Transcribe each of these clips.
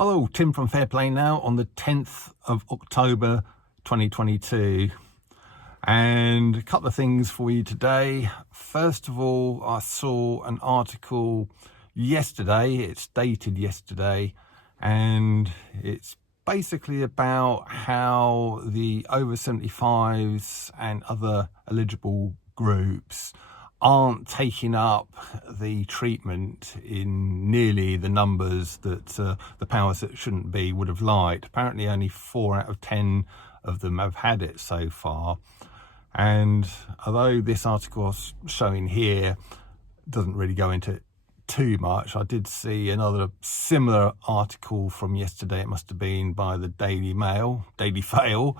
Hello, Tim from Fairplay now on the 10th of October 2022. And a couple of things for you today. First of all, I saw an article yesterday, it's dated yesterday, and it's basically about how the over 75s and other eligible groups aren't taking up the treatment in nearly the numbers that the powers that shouldn't be would have liked. Apparently only 4 out of 10 of them have had it so far. And although this article I was showing here doesn't really go into it too much, I did see another similar article from yesterday, it must have been by the Daily Fail,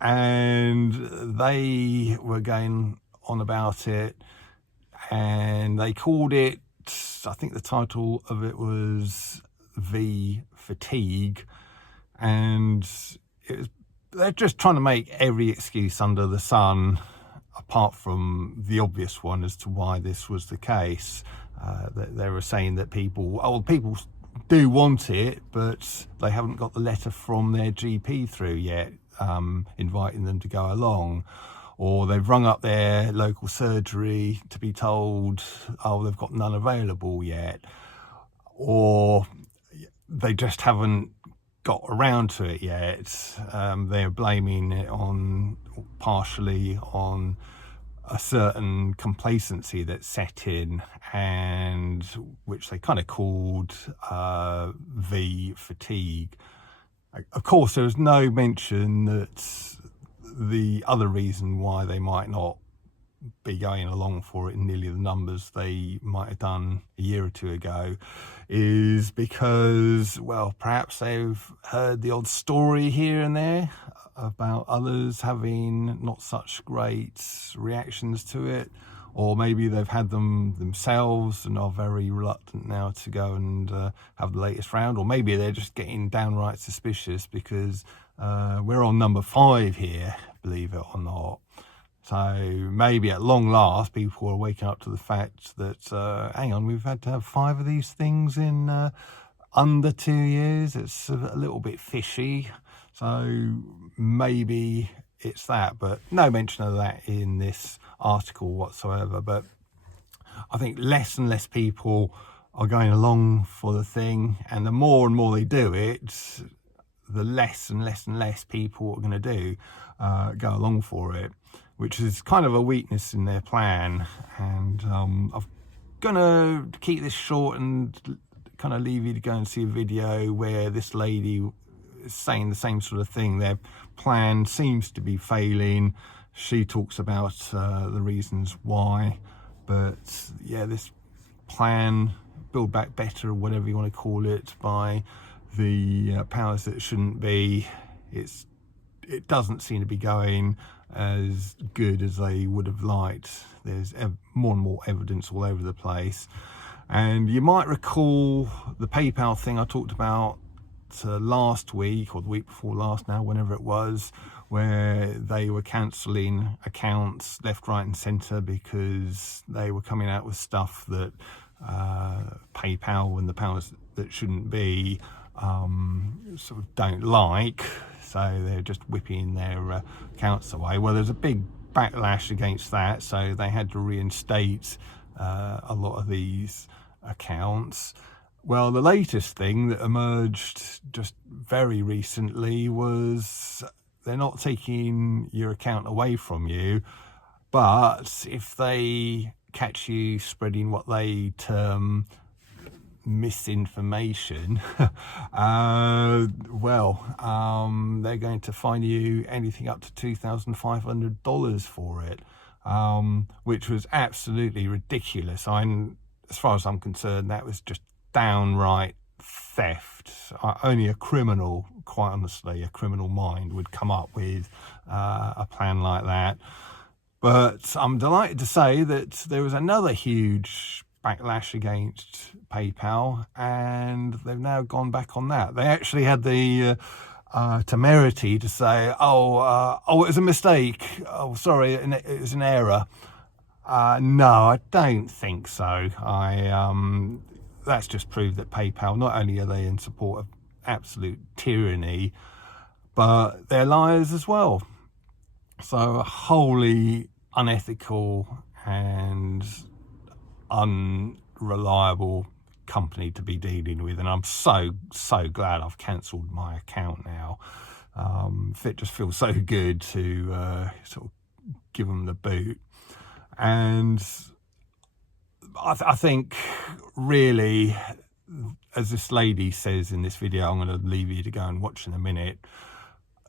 and they were going on about it, and they called it, I think the title of it was V Fatigue, and they're just trying to make every excuse under the sun apart from the obvious one as to why this was the case. They were saying that people do want it, but they haven't got the letter from their GP through yet, inviting them to go along. Or they've rung up their local surgery to be told, oh, they've got none available yet. Or they just haven't got around to it yet. They're blaming it partially on a certain complacency that's set in, and which they kind of called V fatigue. Of course, there was no mention that the other reason why they might not be going along for it in nearly the numbers they might have done a year or two ago is because, well, perhaps they've heard the odd story here and there about others having not such great reactions to it, or maybe they've had them themselves and are very reluctant now to go and have the latest round, or maybe they're just getting downright suspicious because we're on number 5 here, believe it or not. So maybe at long last people are waking up to the fact that, hang on, we've had to have 5 of these things in under 2 years. It's a little bit fishy. So maybe it's that, but no mention of that in this article whatsoever. But I think less and less people are going along for the thing, and the more and more they do it, the less and less people are going to go along for it, which is kind of a weakness in their plan. And I'm going to keep this short and kind of leave you to go and see a video where this lady is saying the same sort of thing. Their plan seems to be failing. She talks about the reasons why, but yeah, this plan, Build Back Better, or whatever you want to call it, by the powers that shouldn't be, it doesn't seem to be going as good as they would have liked. There's more and more evidence all over the place. And you might recall the PayPal thing I talked about last week, or the week before last now, whenever it was, where they were cancelling accounts left, right and centre because they were coming out with stuff that PayPal and the powers that shouldn't be sort of don't like, so they're just whipping their accounts away. Well, there's a big backlash against that, so they had to reinstate a lot of these accounts. Well, the latest thing that emerged just very recently was they're not taking your account away from you, but if they catch you spreading what they term misinformation, they're going to fine you anything up to $2,500 for it, which was absolutely ridiculous. As far as I'm concerned, that was just downright theft. Only a criminal, quite honestly, a criminal mind would come up with a plan like that. But I'm delighted to say that there was another huge backlash against PayPal, and they've now gone back on that. They actually had the temerity to say, oh, it was a mistake. Oh, sorry, it was an error. No, I don't think so. That's just proved that PayPal, not only are they in support of absolute tyranny, but they're liars as well. So a wholly unethical and unreliable company to be dealing with, and I'm so glad I've cancelled my account now. It just feels so good to sort of give them the boot. And I think really, as this lady says in this video, I'm going to leave you to go and watch in a minute,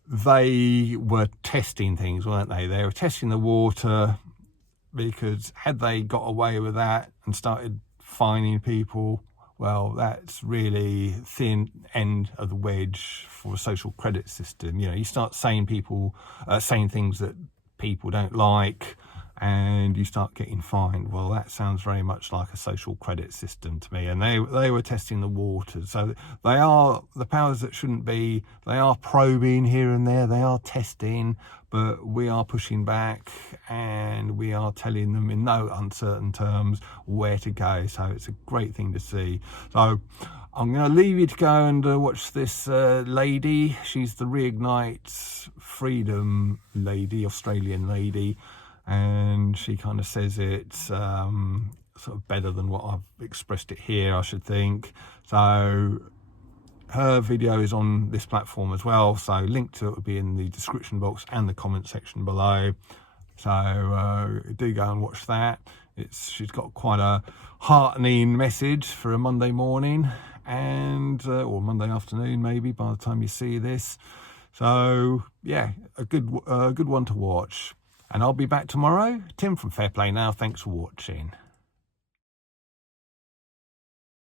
they were testing things, weren't they? They were testing the water, because had they got away with that and started fining people, well, that's really thin end of the wedge for a social credit system. You know, you start saying things that people don't like, and you start getting fined. Well, that sounds very much like a social credit system to me. And they were testing the waters. So they are, the powers that shouldn't be, they are probing here and there, they are testing, but we are pushing back, and we are telling them in no uncertain terms where to go. So it's a great thing to see. So I'm going to leave you to go and watch this lady. She's the Reignite Freedom lady, Australian lady. And she kind of says it sort of better than what I've expressed it here, I should think. So her video is on this platform as well, so link to it will be in the description box and the comment section below. So do go and watch that. She's got quite a heartening message for a Monday morning, and or Monday afternoon maybe by the time you see this. So yeah, a good one to watch. And I'll be back tomorrow. Tim from Fair Play Now. Thanks for watching.